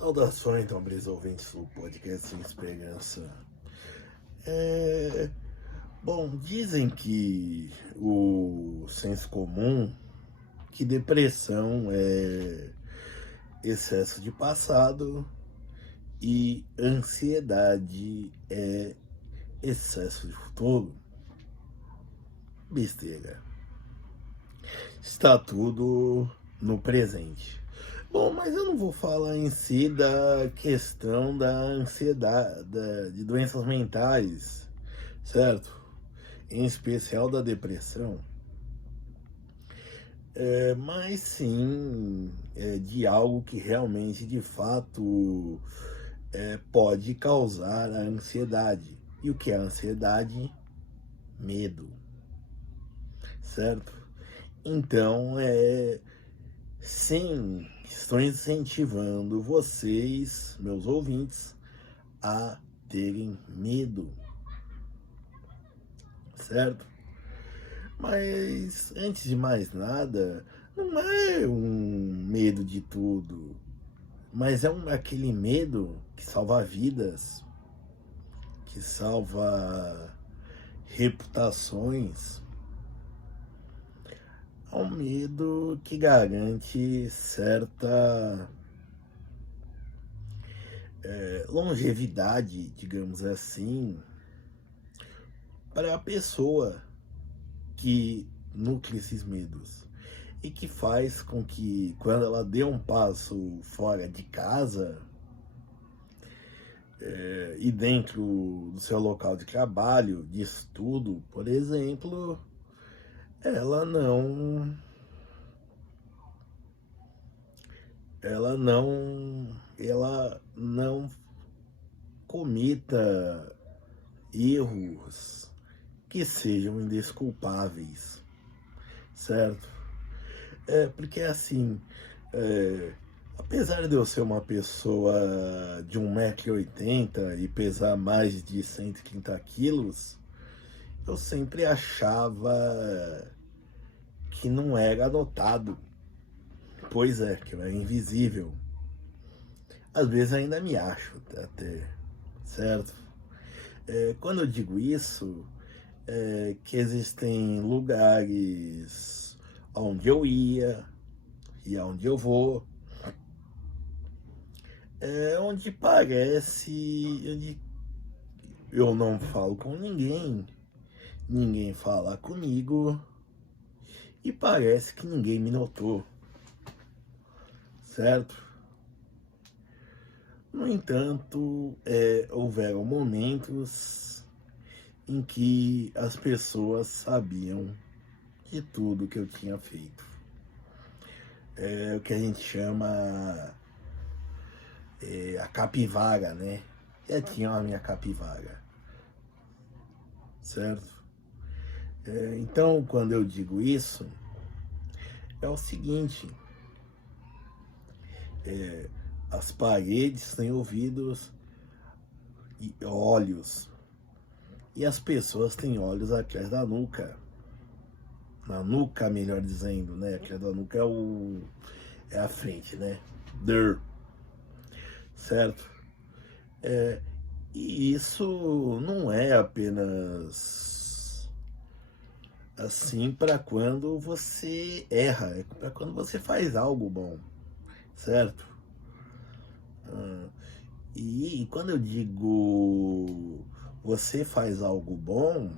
Saudações, nobres ouvintes do podcast Esperança. É, Bom, dizem que o senso comum, que depressão é excesso de passado e ansiedade é excesso de futuro. Besteira. Está tudo no presente. Bom, mas eu não vou falar em si da questão da ansiedade, de doenças mentais, certo? Em especial da depressão. Mas sim de algo que realmente, de fato, pode causar a ansiedade. E o que é a ansiedade? Medo, certo? Então, sim, estou incentivando vocês, meus ouvintes, a terem medo, certo? Mas antes de mais nada, não é um medo de tudo, mas é aquele medo que salva vidas, que salva reputações. É um medo que garante certa longevidade, digamos assim, para a pessoa que nutre esses medos e que faz com que, quando ela dê um passo fora de casa e dentro do seu local de trabalho, de estudo, por exemplo, ela não ela não cometa erros que sejam indesculpáveis, certo? Porque assim, apesar de eu ser uma pessoa de 1,80 m e pesar mais de 130 quilos, eu sempre achava que não era notado. Pois é, que eu era invisível. Às vezes ainda me acho até, certo? Quando eu digo isso, que existem lugares onde eu ia e aonde eu vou, onde parece, onde eu não falo com ninguém, ninguém fala comigo e parece que ninguém me notou, certo? No entanto, houveram momentos em que as pessoas sabiam de tudo que eu tinha feito. É o que a gente chama a capivara, né? Já tinha a minha capivara, certo? Então, quando eu digo isso, é o seguinte: as paredes têm ouvidos e olhos, e as pessoas têm olhos atrás da nuca. Na nuca, melhor dizendo, né? Atrás da nuca é a frente, né? Certo? E isso não é apenas assim para quando você erra, é para quando você faz algo bom, certo? E quando eu digo você faz algo bom,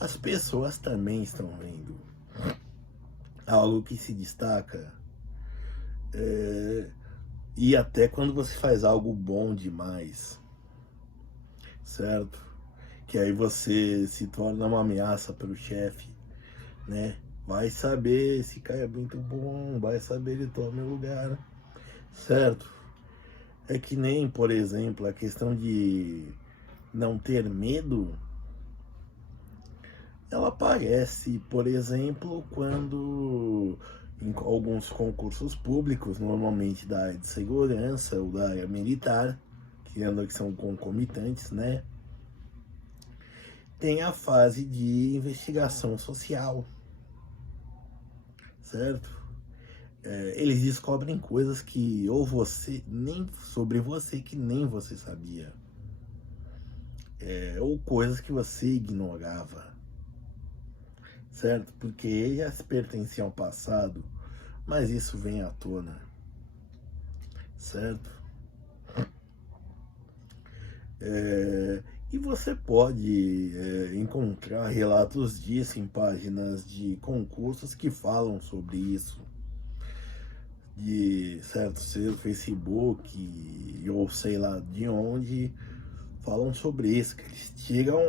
as pessoas também estão vendo algo que se destaca. E até quando você faz algo bom demais, certo? Que aí você se torna uma ameaça para o chefe, né? Vai saber, esse cara é muito bom, vai saber ele toma meu lugar, certo? É que nem, por exemplo, a questão de não ter medo, ela aparece, por exemplo, quando em alguns concursos públicos, normalmente da área de segurança ou da área militar, que são concomitantes, né? Tem a fase de investigação social, certo? eles descobrem coisas que ou você, nem sobre você, que nem você sabia. Ou coisas que você ignorava, certo? Porque eles pertenciam ao passado, mas isso vem à tona, certo? E você pode encontrar relatos disso em páginas de concursos que falam sobre isso, de certo seu Facebook ou sei lá de onde falam sobre isso, que eles tiram,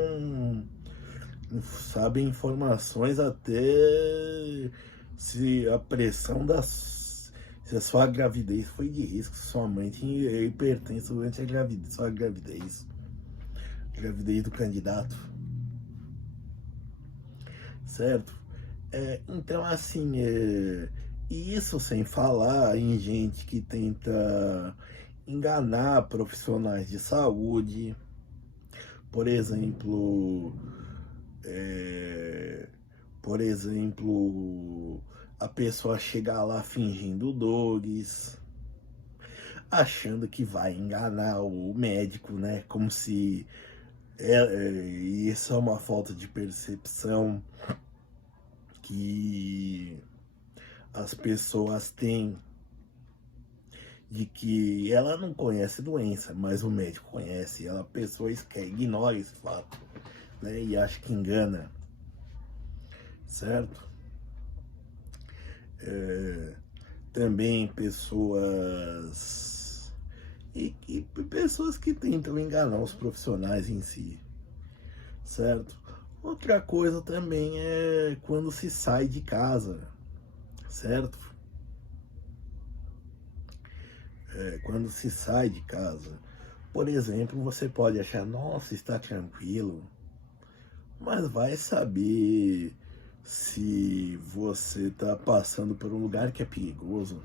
sabem, informações até se a pressão se a sua gravidez foi de risco, se sua mãe tinha hipertenso durante a gravidez, sua gravidez do candidato, certo? Então, assim, e isso sem falar em gente que tenta enganar profissionais de saúde, por exemplo, por exemplo, a pessoa chegar lá fingindo dores, achando que vai enganar o médico, né? Como se isso é uma falta de percepção que as pessoas têm de que ela não conhece doença, mas o médico conhece. A pessoa ignora esse fato, né? E acha que engana, certo? Também pessoas e pessoas que tentam enganar os profissionais em si, certo? Outra coisa também é quando se sai de casa, certo? Quando se sai de casa, por exemplo, você pode achar, nossa, está tranquilo, mas vai saber se você está passando por um lugar que é perigoso.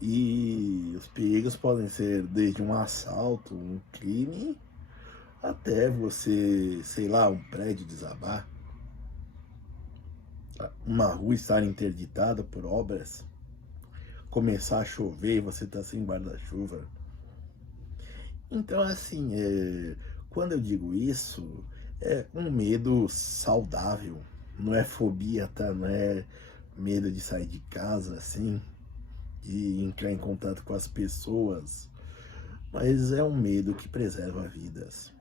E os perigos podem ser desde um assalto, um crime, até você, sei lá, um prédio desabar, uma rua estar interditada por obras, começar a chover e você está sem guarda-chuva. Então, assim, quando eu digo isso, é um medo saudável, não é fobia, tá? Não é medo de sair de casa, assim, de entrar em contato com as pessoas, mas é um medo que preserva vidas.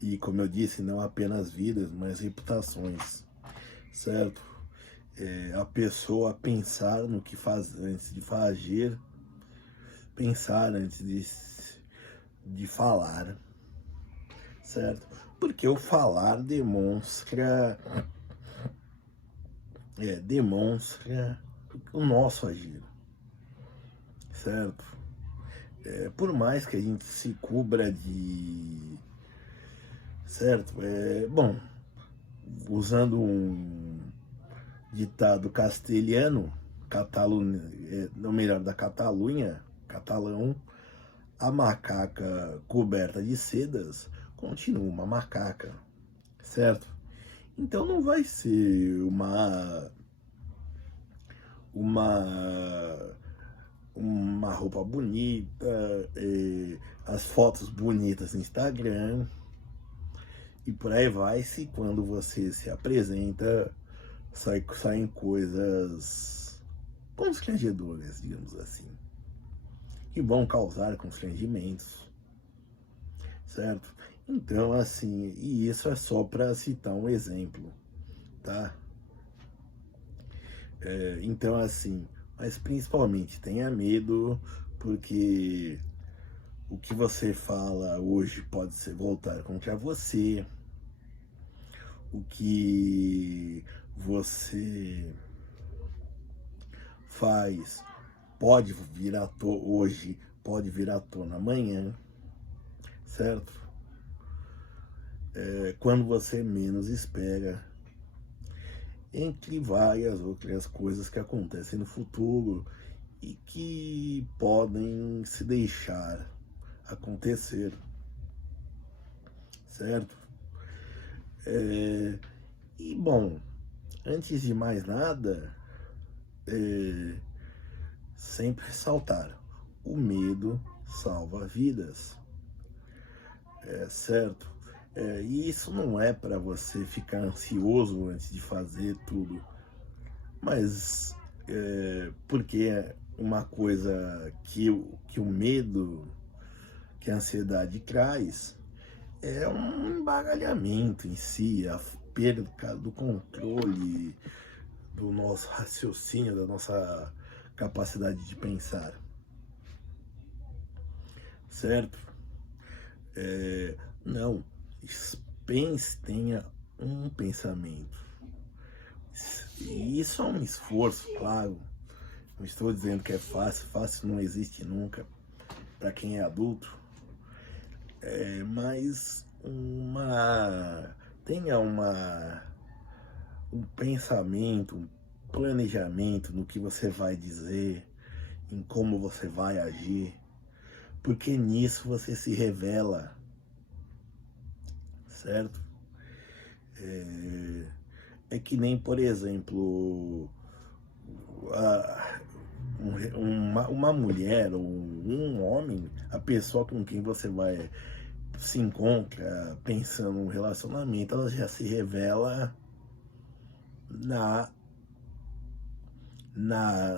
E, como eu disse, não apenas vidas, mas reputações, certo? A pessoa pensar no que faz antes de fazer, pensar antes de falar, certo? Porque o falar demonstra o nosso agir, certo? Por mais que a gente se cubra de, certo? Bom, usando um ditado castelhano, no melhor, da Catalunha, catalão, a macaca coberta de sedas continua uma macaca, certo? Então não vai ser uma roupa bonita, as fotos bonitas no Instagram e por aí vai, se quando você se apresenta saem coisas constrangedoras, digamos assim, que vão causar constrangimentos, certo? Então, assim, e isso é só para citar um exemplo, tá? Então, assim, mas principalmente tenha medo, porque o que você fala hoje pode ser voltar contra você, o que você faz pode vir à tona hoje, pode vir à tona amanhã, certo? Quando você menos espera, entre várias outras coisas que acontecem no futuro e que podem se deixar acontecer, certo? E bom, Antes de mais nada, sempre ressaltar, o medo salva vidas, certo? E isso não é para você ficar ansioso antes de fazer tudo, mas porque uma coisa que o medo, que a ansiedade traz, é um embaralhamento em si, a perda do controle do nosso raciocínio, da nossa capacidade de pensar, certo? Não, pense, tenha um pensamento. E isso é um esforço, claro. Não estou dizendo que é fácil, fácil não existe nunca para quem é adulto, mas tenha um pensamento, um planejamento no que você vai dizer, em como você vai agir, porque nisso você se revela, certo? É que nem, por exemplo, uma mulher ou um homem, a pessoa com quem você vai se encontra pensando num relacionamento, ela já se revela na,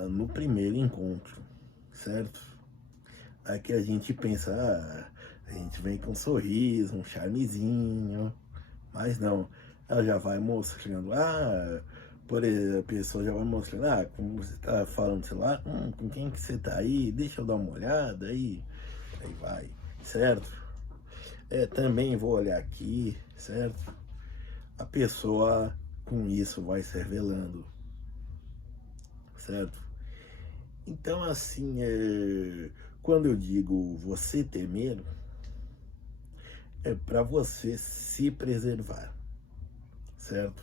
no primeiro encontro, certo? Aqui a gente pensa, a gente vem com um sorriso, um charmezinho, mas não, ela já vai mostrando, por exemplo, a pessoa já vai mostrando, como você tá falando, sei lá, com quem que você tá aí, deixa eu dar uma olhada aí vai, certo? Também vou olhar aqui, certo? A pessoa com isso vai se revelando, certo? Então, assim, quando eu digo você ter medo, é para você se preservar, certo?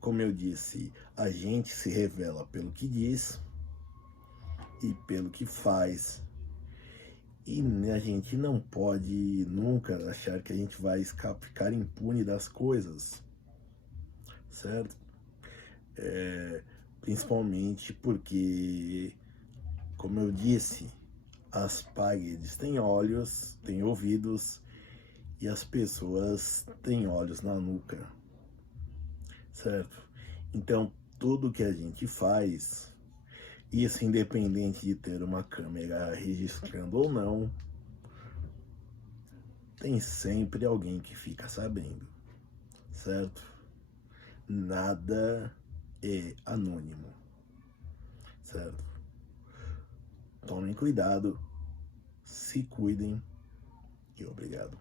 Como eu disse, a gente se revela pelo que diz e pelo que faz. E a gente não pode nunca achar que a gente vai ficar impune das coisas, certo? Principalmente porque, como eu disse, as paredes têm olhos, têm ouvidos e as pessoas têm olhos na nuca, certo? Então, tudo que a gente faz, isso independente de ter uma câmera registrando ou não, tem sempre alguém que fica sabendo, certo? Nada é anônimo, certo? Tomem cuidado, se cuidem e obrigado.